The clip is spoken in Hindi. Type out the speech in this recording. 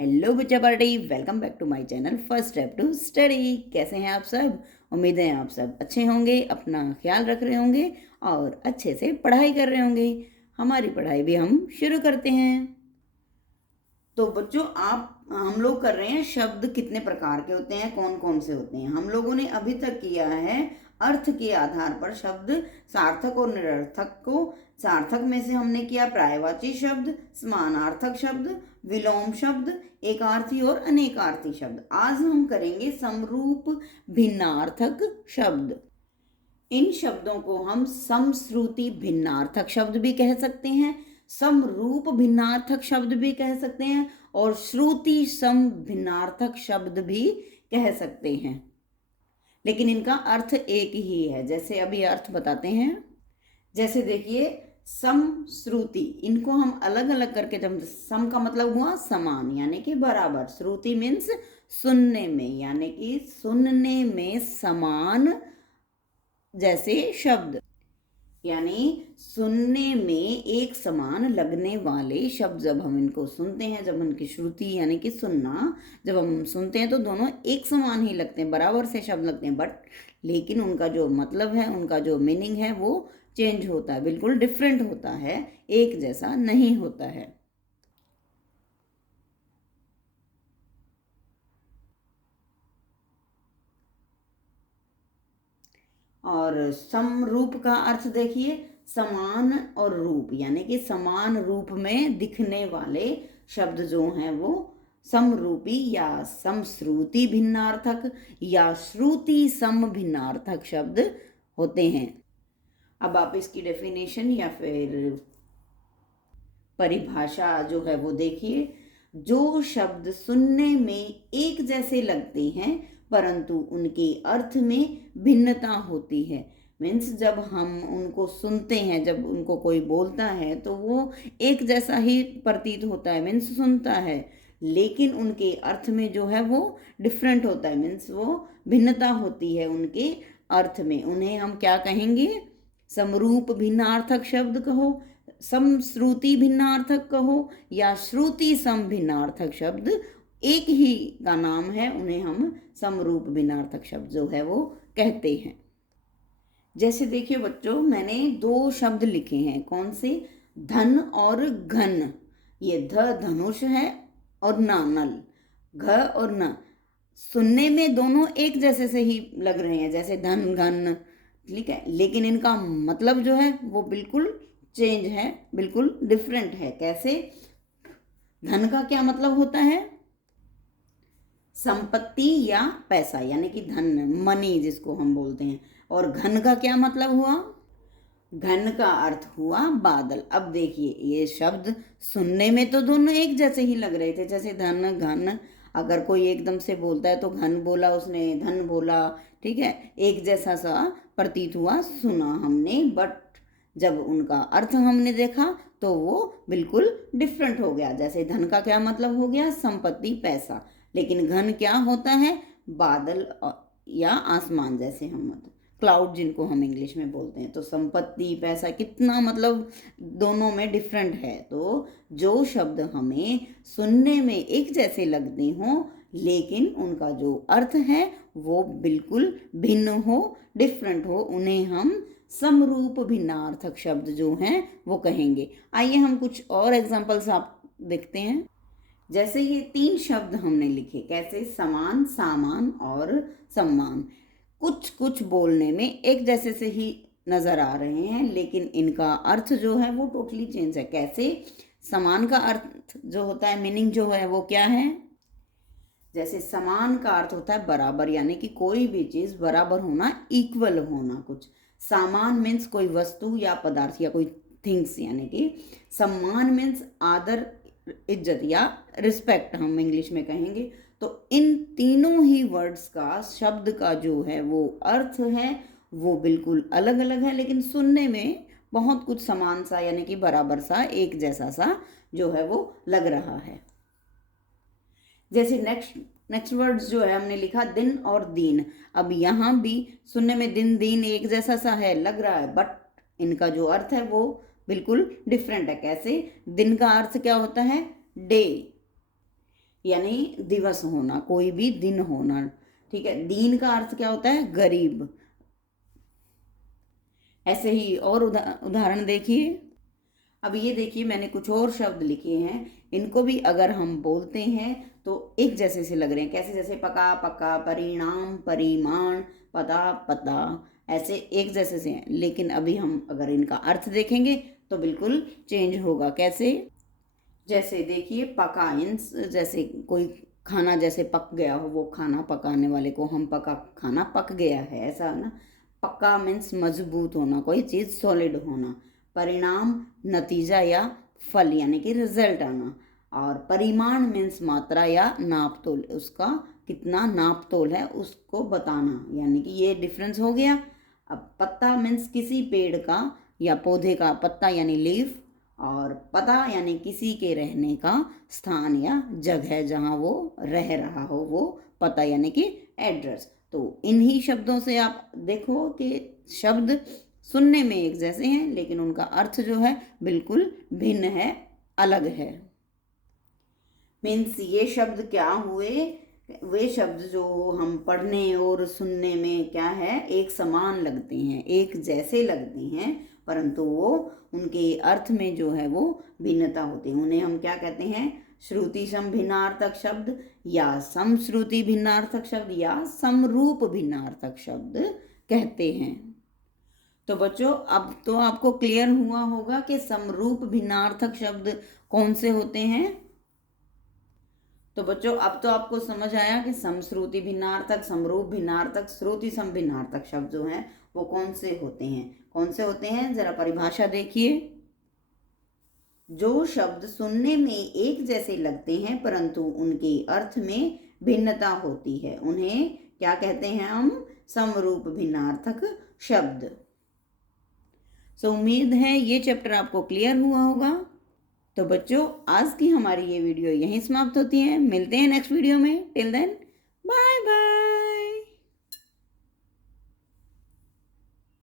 हेलो बच्चा party, welcome back to my channel first step to study. कैसे हैं आप सब? उम्मीद है आप सब अच्छे होंगे, अपना ख्याल रख रहे होंगे और अच्छे से पढ़ाई कर रहे होंगे। हमारी पढ़ाई भी हम शुरू करते हैं। तो बच्चों, हम लोग कर रहे हैं शब्द कितने प्रकार के होते हैं, कौन कौन से होते हैं। हम लोगों ने अभी तक किया है अर्थ के आधार पर शब्द, सार्थक और निरर्थक को। सार्थक में से हमने किया पर्यायवाची शब्द, समानार्थक शब्द, विलोम शब्द, एकार्थी और अनेकार्थी शब्द। आज हम करेंगे समरूप भिन्नार्थक शब्द। इन शब्दों को हम समश्रुति भिन्नार्थक शब्द भी कह सकते हैं, समरूप भिन्नार्थक शब्द भी कह सकते हैं और श्रुति सम भिन्नार्थक शब्द भी कह सकते हैं। लेकिन इनका अर्थ एक ही है। जैसे अभी अर्थ बताते हैं। जैसे देखिए, सम श्रुति, इनको हम अलग अलग करके, जब सम का मतलब हुआ समान यानी कि बराबर, श्रुति मीन्स सुनने में यानी कि सुनने में समान जैसे शब्द, यानी सुनने में एक समान लगने वाले शब्द। जब हम इनको सुनते हैं, जब उनकी श्रुति यानी कि सुनना, जब हम सुनते हैं तो दोनों एक समान ही लगते हैं, बराबर से शब्द लगते हैं, बट लेकिन उनका जो मतलब है, उनका जो मीनिंग है वो चेंज होता है, बिल्कुल डिफरेंट होता है, एक जैसा नहीं होता है। और समरूप का अर्थ देखिए, समान और रूप यानी कि समान रूप में दिखने वाले शब्द जो हैं वो समरूपी या समश्रुति भिन्नार्थक या श्रुति सम भिन्नार्थक शब्द होते हैं। अब आप इसकी डेफिनेशन या फिर परिभाषा जो है वो देखिए। जो शब्द सुनने में एक जैसे लगते हैं परंतु उनके अर्थ में भिन्नता होती है। मीन्स जब हम उनको सुनते हैं, जब उनको कोई बोलता है तो वो एक जैसा ही प्रतीत होता है, मीन्स सुनता है, लेकिन उनके अर्थ में जो है वो डिफरेंट होता है, मीन्स वो भिन्नता होती है उनके अर्थ में। उन्हें हम क्या कहेंगे? समरूप भिन्नार्थक शब्द कहो, समश्रुति भिन्नार्थक कहो या श्रुति सम भिन्नार्थक शब्द, एक ही का नाम है, उन्हें हम समरूप भिन्नार्थक शब्द जो है वो कहते हैं। जैसे देखिए बच्चों, मैंने दो शब्द लिखे हैं, कौन से? धन और घन। ये ध धनुष है और न नल, घ और न। सुनने में दोनों एक जैसे से ही लग रहे हैं, जैसे धन घन, ठीक है, लेकिन इनका मतलब जो है वो बिल्कुल चेंज है, बिल्कुल डिफरेंट है। कैसे? धन का क्या मतलब होता है? संपत्ति या पैसा, यानी कि धन, मनी जिसको हम बोलते हैं। और घन का क्या मतलब हुआ? घन का अर्थ हुआ बादल। अब देखिए, ये शब्द सुनने में तो दोनों एक जैसे ही लग रहे थे, जैसे धन घन। अगर कोई एकदम से बोलता है तो घन बोला उसने, धन बोला, ठीक है, एक जैसा सा प्रतीत हुआ, सुना हमने, बट जब उनका अर्थ हमने देखा तो वो बिल्कुल डिफरेंट हो गया। जैसे धन का क्या मतलब हो गया? संपत्ति, पैसा, लेकिन घन क्या होता है? बादल या आसमान, जैसे हम क्लाउड जिनको हम इंग्लिश में बोलते हैं। तो संपत्ति, पैसा, कितना मतलब दोनों में डिफरेंट है। तो जो शब्द हमें सुनने में एक जैसे लगते हों लेकिन उनका जो अर्थ है वो बिल्कुल भिन्न हो, डिफरेंट हो, उन्हें हम समरूप भिन्नार्थक शब्द जो हैं वो कहेंगे। आइए हम कुछ और एग्जांपल्स आप देखते हैं। जैसे ये तीन शब्द हमने लिखे, कैसे? समान, सामान और सम्मान। कुछ कुछ बोलने में एक जैसे से ही नजर आ रहे हैं लेकिन इनका अर्थ जो है वो टोटली चेंज है। कैसे? समान का अर्थ जो होता है, मीनिंग जो है वो क्या है? जैसे समान का अर्थ होता है बराबर, यानी कि कोई भी चीज बराबर होना, इक्वल होना कुछ। सामान मीन्स कोई वस्तु या पदार्थ या कोई थिंग्स, यानी कि सम्मान मीन्स आदर, इज्जत या रिस्पेक्ट हम इंग्लिश में कहेंगे। तो इन तीनों ही वर्ड्स का, शब्द का जो है वो अर्थ है वो बिल्कुल अलग अलग है, लेकिन सुनने में बहुत कुछ समान सा यानी कि बराबर सा, एक जैसा सा जो है वो लग रहा है। जैसे नेक्स्ट वर्ड्स जो है हमने लिखा दिन और दीन। अब यहाँ भी सुनने में दिन दीन एक जैसा सा है, लग रहा है, बट इनका जो अर्थ है वो बिल्कुल डिफरेंट है। कैसे? दिन का अर्थ क्या होता है? डे, यानी दिवस होना, कोई भी दिन होना। ठीक है, दीन का अर्थ क्या होता है? गरीब। ऐसे ही और उदाहरण देखिए। अब ये देखिए, मैंने कुछ और शब्द लिखे हैं, इनको भी अगर हम बोलते हैं तो एक जैसे से लग रहे हैं। कैसे? जैसे पका पका, परिणाम परिमाण, पता पता, ऐसे एक जैसे से हैं। लेकिन अभी हम अगर इनका अर्थ देखेंगे तो बिल्कुल चेंज होगा। कैसे? जैसे देखिए, पका मीन्स जैसे कोई खाना जैसे पक गया हो, वो खाना पकाने वाले को हम पका, खाना पक गया है, ऐसा है ना। पक्का मीन्स मजबूत होना, कोई चीज़ सॉलिड होना। परिणाम नतीजा या फल यानी कि रिजल्ट आना। और परिमाण मीन्स मात्रा या नाप तोल, उसका कितना नाप तोल है उसको बताना, यानी कि ये डिफरेंस हो गया। अब पत्ता मीन्स किसी पेड़ का या पौधे का पत्ता यानी लीफ, और पता यानी किसी के रहने का स्थान या जगह जहाँ वो रह रहा हो, वो पता यानी कि एड्रेस। तो इन्हीं शब्दों से आप देखो कि शब्द सुनने में एक जैसे हैं, लेकिन उनका अर्थ जो है बिल्कुल भिन्न है, अलग है। मीन्स ये शब्द क्या हुए? वे शब्द जो हम पढ़ने और सुनने में क्या है, एक समान लगते हैं, एक जैसे लगते हैं, परंतु वो उनके अर्थ में जो है वो भिन्नता होती है। उन्हें हम क्या कहते हैं? श्रुति सम भिन्नार्थक शब्द, या समश्रुति भिन्नार्थक शब्द, या समरूप भिन्नार्थक शब्द कहते हैं। तो बच्चों, अब तो आपको क्लियर हुआ होगा कि समरूप भिन्नार्थक शब्द कौन से होते हैं। तो बच्चों, अब तो आपको समझ आया कि समश्रुति भिन्नार्थक, समरूप भिन्नार्थक, श्रुति सम भिन्नार्थक शब्द जो हैं वो कौन से होते हैं। कौन से होते हैं? जरा परिभाषा देखिए। जो शब्द सुनने में एक जैसे लगते हैं परंतु उनके अर्थ में भिन्नता होती है, उन्हें क्या कहते हैं हम? समरूप भिन्नार्थक शब्द। सो उम्मीद है ये चैप्टर आपको क्लियर हुआ होगा। तो बच्चों, आज की हमारी ये वीडियो यहीं समाप्त होती है। मिलते हैं नेक्स्ट वीडियो में। Till then, bye bye.